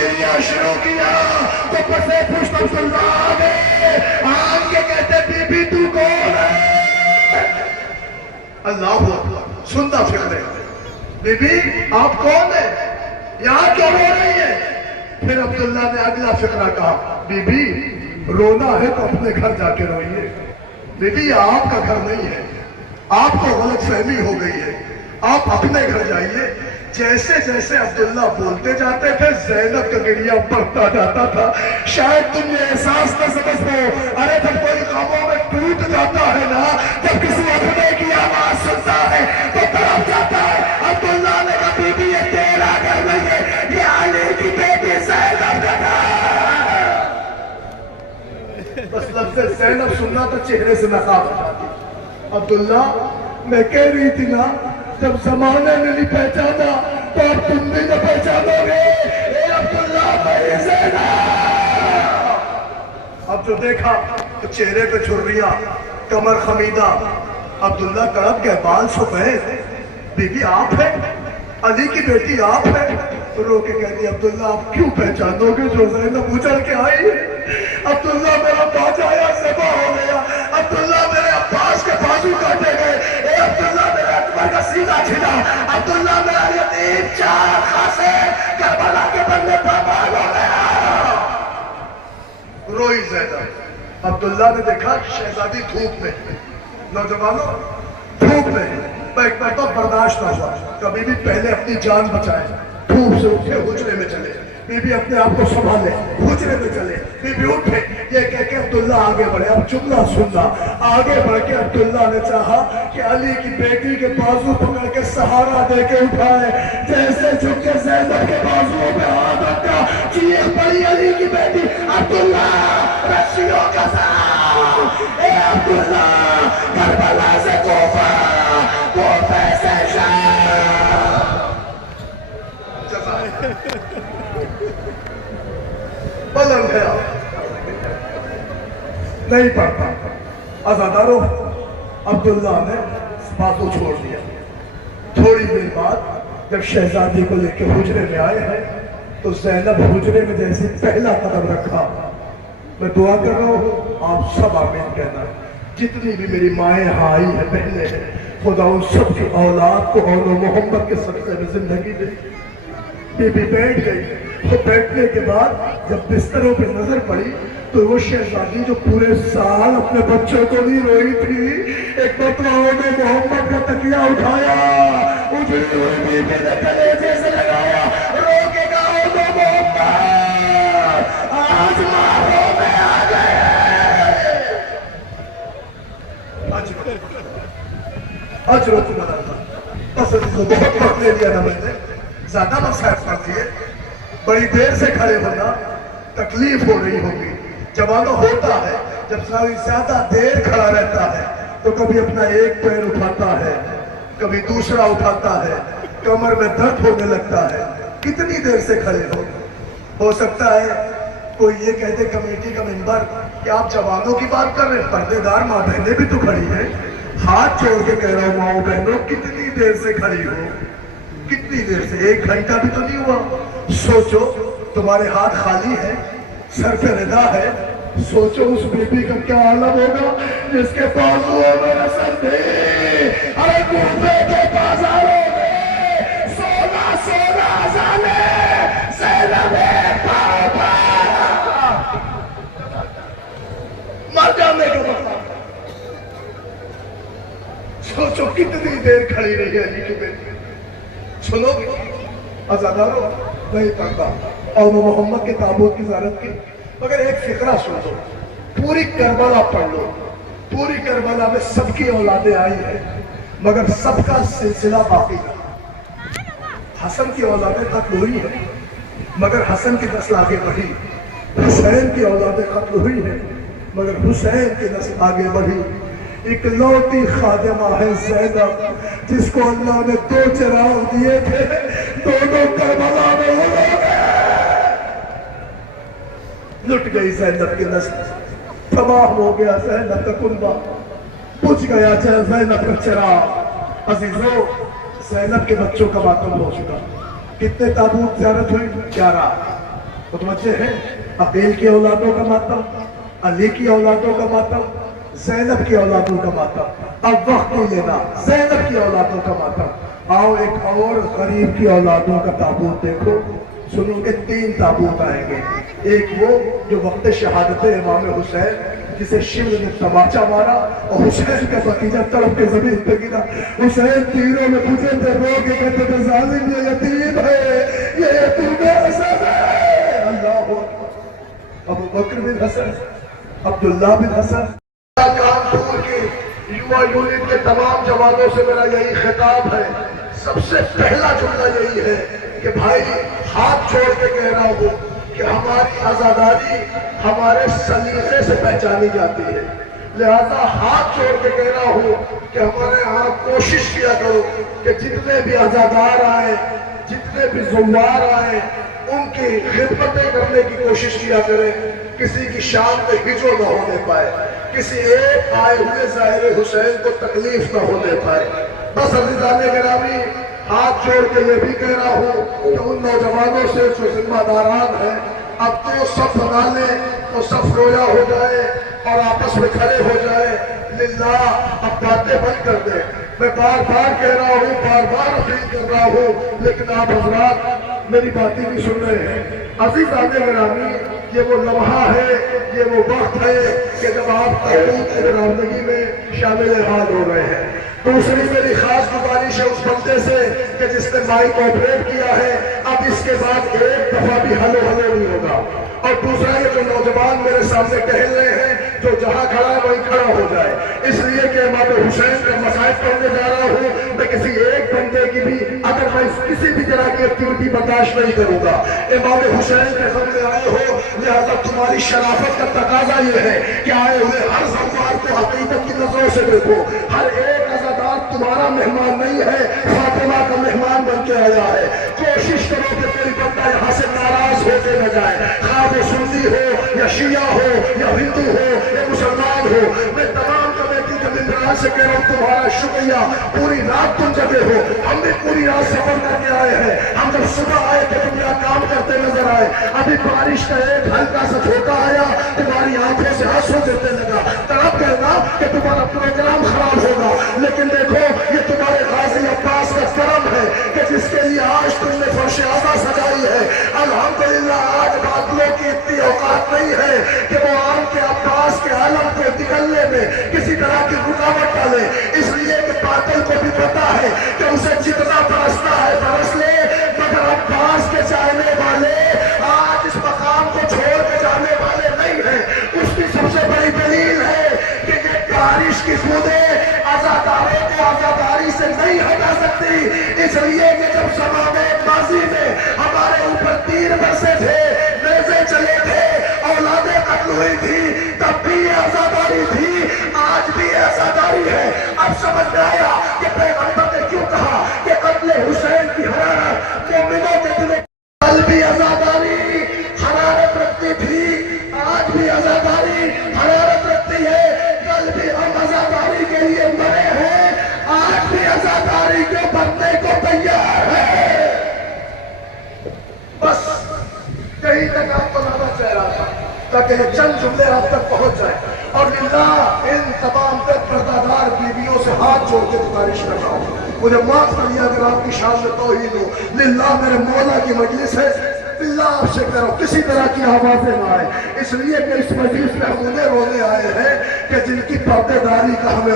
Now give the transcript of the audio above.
گرنا شروع کیا تو پسے پشت عبداللہ آگے آن کے کہتے بی بی تو کون ہے؟ اللہ اکبر سنتا فکر ہے بی بی آپ کون ہیں یہاں کیوں رو رہی ہیں؟ پھر عبداللہ نے اگلا فقرہ کہا بی بی رونا ہے تو اپنے گھر جا کے روئیے بی بی یہ آپ کا گھر نہیں ہے آپ کو غلط فہمی ہو گئی ہے آپ اپنے گھر جائیے جیسے جیسے عبداللہ بولتے جاتے تھے زینب کا گریہ بڑھتا جاتا تھا شاید تم یہ احساس نہ سمجھ پاؤ ارے جب کوئی خوابوں میں ٹوٹ جاتا ہے نا جب کسی اپنے کی آواز سنتا ہے تو تڑپ جاتا ہے عبداللہ نے کہا بی بی یہ تیرا گھر نہیں ہے یہ علی کی بیٹی زینب کا گھر بس لفظ زینب سننا تو چہرے سے نقاب ہٹاتی عبداللہ میں کہہ رہی تھی نا جب زمانے نے نہیں پہچانا تو اب تم بھی نہ پہچانو گے اے عبداللہ بھائی زینب اب جو دیکھا تو چہرے پہ چھریاں کمر خمیدہ عبداللہ تڑپ گئے بال سفید بی بی آپ ہیں علی کی بیٹی آپ ہیں رو کے کہتی عبداللہ آپ کیوں پہچانو گے جو زینب اچھل کے آئی عبداللہ میرا باجایا ذبح ہو گیا عبداللہ میرے عباس کے بازو کاٹے گئے اے عبداللہ میرے اکبر کا سینہ چھنا عبداللہ میرا یتیم چار خاصے کربلا کے بندے پامال ہو گیا روئی زینب عبداللہ نے دیکھا شہزادی دھوپ میں نوجوانوں دھوپ میں میں ایک مرتبہ برداشت نہ ہوا کبھی بھی پہلے اپنی جان بچائے دھوپ سے اٹھے حجرے میں چلے بی بی اپنے آپ کو سنبھالے حجرے میں چلے بی بی اٹھے یہ کہہ کے عبداللہ آگے بڑھے اب جملہ سننا آگے بڑھ کے عبداللہ نے چاہا کہ علی کی بیٹی کے بازو پکڑ کے سہارا دے کے اٹھائے جیسے جھک کے زینب کے بازو پہ ہاتھ رکھا چیخ پڑی علی کی بیٹی عبداللہ رسیوں کا ساتھ اے عبداللہ کربلا سے کوفہ کوفہ سے شام بلند ہے نہیں پڑھتا عزادارو عبداللہ نے باتوں چھوڑ دیا تھوڑی دیر بعد جب شہزادی کو لے کے حجرے میں آئے ہیں تو زینب حجرے میں جیسے پہلا قدم رکھا میں دعا کر رہا ہوں آپ سب آمین کہنا جتنی بھی میری مائیں ہائی ہیں بہنیں ہیں خدا ان سب کی اولاد کو اور محمد کے صدقے میں زندگی دے بی بی بیٹھ گئی تو بیٹھنے کے بعد جب بستروں پہ نظر پڑی تو وہ شہزادی جو پورے سال اپنے بچوں کو نہیں روئی تھی ایک مرتبہ انہوں نے محمد کا تکیہ اٹھایا اجڑی ہوئی بی بی نے کلیجے سے لگایا رو کے کہا محمد آج مارو میں آ گئے اجرت بدلتا بس بہت وقت لے لیا نا میں نے زیادہ مسائل پڑتی ہے بڑی دیر سے کھڑے ہونا تکلیف ہو رہی ہوگی جوانوں ہوتا ہے جب زیادہ دیر کھڑا رہتا ہے تو کبھی اپنا ایک پیر اٹھاتا ہے کبھی دوسرا اٹھاتا ہے کمر میں درد ہونے لگتا ہے کتنی دیر سے کھڑے ہو سکتا ہے کوئی یہ کہتے کمیٹی کا ممبر کہ آپ جوانوں کی بات کر رہے ہیں پردے دار ماں بہنیں بھی تو کھڑی ہیں ہاتھ چھوڑ کے کہہ رہا ہوں ماں بہنوں کتنی دیر سے کھڑی ہو کتنی دیر سے 1 گھنٹہ بھی تو نہیں ہوا سوچو تمہارے ہاتھ خالی ہے سر پہ ردا ہے سوچو اس بی بی کا کیا عالم ہوگا جس کے بازوؤں میں رسل تھی ارے کوفے کے بازاروں میں سونا سونا زانے زینب پاپا مر جانے کا مطلب سوچو کتنی دیر کھڑی رہی ہے علی کی بیٹی سنو عزادارو نہیں پڑھتا اور محمد کے تابوت کی زیارت کی مگر ایک فقرہ سن دو پوری کربلا پڑھ لو پوری کربلا میں سب کی اولادیں آئی ہیں مگر سب کا سلسلہ باقی ہے حسن کی اولادیں قتل ہوئی ہیں مگر حسن کی نسل آگے بڑھی حسین کی اولادیں قتل ہوئی ہیں مگر حسین کی نسل آگے بڑھی اکلوتی خادمہ ہے زینب جس کو اللہ نے 2 چراغ دیے تھے دونوں کربلا میں ہو گئے لٹ گئی زینب کی نسل تباہ ہو گیا زینب کا کنبہ بجھ گیا زینب کا چراغ عزیزو زینب کے بچوں کا ماتم ہو چکا کتنے تابوت زیارت ہوئی 11 متوجہ ہے؟ عقیل کی اولادوں کا ماتم، علی کی اولادوں کا ماتم، زینب کی اولادوں کا ماتم، اب وقت نہیں لینا، زینب کی اولادوں کا ماتم۔ آؤ ایک اور غریب کی اولادوں کا تابوت دیکھو، سنو کہ 3 تابوت آئیں گے۔ ایک وہ جو وقت شہادت امام حسین جسے شمر نے تماچا مارا اور حسین کا بھتیجا تڑپ کے زمین پہ گرا، حسین تیروں میں پوچھے تھے، رو کے کہتے تھے ظالم یہ یتیم ہے، یہ یتیم حسن ہے۔ اللہ اکبر۔ ابو بکر بن حسن، عبداللہ بن حسن، کانپور کی یووا یونٹ کے تمام جوانوں سے میرا یہی خطاب ہے، سب سے پہلا جملہ یہی ہے کہ بھائی ہاتھ چھوڑ کے کہہ رہا ہوں کہ ہماری آزاداری ہمارے سلیقے سے پہچانی جاتی ہے، لہذا ہاتھ چھوڑ کے کہہ رہا ہوں کہ ہمارے ہاں کوشش کیا کرو کہ جتنے بھی آزادار آئے، جتنے بھی زوار آئے، ان کی خدمتیں کرنے کی کوشش کیا کریں، کسی کی شان پہ ہجو نہ ہونے پائے، کسی ایک آئے ہوئے ظاہر حسین کو تکلیف نہ ہونے پائے۔ بس عزیزان گرامی، ہاتھ جوڑ کے یہ بھی کہہ رہا ہوں کہ ان نوجوانوں سے جو ذمہ داران ہیں، اب تو صف بنا لیں تو صف رویا ہو جائے اور آپس میں کھڑے ہو جائے، للہ اب باتیں بند کر دیں۔ میں بار بار کہہ رہا ہوں، بار بار اپیل کر رہا ہوں، لیکن آپ حضرات میری باتیں بھی سن رہے ہیں۔ عزیزان گرامی، یہ وہ لمحہ ہے، یہ وہ وقت ہے کہ جب آپ تابوت کی رونگی میں شامل حال ہو رہے ہیں۔ دوسری میری خاص گزارش ہے اس بندے سے کہ جس نے مائک آپریٹ کیا ہے، اب اس کے بعد ایک دفعہ بھی ہلو ہلو نہیں ہوگا۔ اور دوسرا یہ جو نوجوان میرے سامنے ٹہل رہے ہیں، جو جہاں کھڑا ہے وہیں کھڑا ہو جائے، اس لیے کہ امام حسین کا مصائب پڑھنے جا رہا ہوں، میں کسی ایک بندے کی بھی اگر میں کسی بھی طرح کی ایکٹیویٹی برداشت نہیں کروں گا۔ امام حسین کے غم میں آئے ہو، لہذا تمہاری شرافت کا تقاضا یہ ہے کہ آئے ہوئے ہر زوار کو حقیقت کی نظروں سے دیکھو، ہر ایک عزادار تمہارا مہمان نہیں ہے، فاطمہ کا مہمان بن کے آیا ہے۔ کوشش کرو کہ کوئی بندہ یہاں سے ناراض ہو کے نہ جائے، خواہ وہ سنی ہو یا شیعہ ہو یا ہندو ہو یا مسلمان ہو۔ میں تمام کمیٹی کے ممبران سے کہہ رہا ہوں، تمہارا شکریہ، پوری رات تم جگے ہو، ہم بھی پوری رات سفر کر کے آئے ہیں۔ ہم جب صبح آئے تو تم یہاں کام کرتے نظر آئے، ابھی بارش کا ایک ہلکا سا جھونکا آیا، تمہاری آنکھوں سے آنسو گرنے لگا، تڑپ گئے نا کہ تمہارا پروگرام خراب ہوگا، لیکن دیکھو یہ تمہارے غازی عباس کا کرم ہے کہ جس کے لیے آج تم نے فرش اعظم سجائی ہے۔ الحمدللہ آج بادلوں کی اتنی اوقات نہیں ہے کہ وہ آم کے عباس کے عالم کو نکلنے میں کسی طرح کی رکاوٹ ڈالے، اس لیے کہ باطل کو بھی پتا ہے کہ اسے جتنا برستا ہے برس لے، مگر عباس کے چاہنے والے آج اس مقام کو چھوڑ کے جانے والے نہیں ہیں۔ اس کی سب سے بڑی دلیل ہے کہ یہ بارش کی بوندیں آزاداروں کو آزاداری سے نہیں ہٹا سکتی، اس لیے کہ جب زمانے ماضی میں ہمارے اوپر تیر برسے تھے، نیزے چلے تھے، اولادیں قتل ہوئی تھی، تب بھی یہ آزاداری تھی، آج بھی یہ آزاداری ہے۔ اب سمجھ میں آیا کہ پیغمبر نے کیوں کہا کہ قتل حسین کی حرارت مومنوں کے دلوں کل بھی آزاداری حرارت رکھتی تھی، آج بھی آزاداری حرارت رکھتی ہے، کل بھی ہم آزاداری کے لیے مرے ہیں، آج بھی آزاداری کے بننے کو تیار ہے۔ بس یہی تک آپ کو لانا چاہ رہا تھا تاکہ یہ چند جملے آپ تک پہنچ جائیں، اور للہ ان تمام تک پردہ دار بیویوں سے ہاتھ جوڑ کے گزارش کر رہا ہوں، مجھے معاف کریے اگر آپ کی شان میں توہین ہو، للہ میرے مولا کی مجلس ہے، للہ آپ سے کرو کسی طرح کی آوازیں نہ آئے، اس لیے کہ اس مجلس میں ہم انہیں رونے آئے ہیں کہ جن کی پردے داری کا ہمیں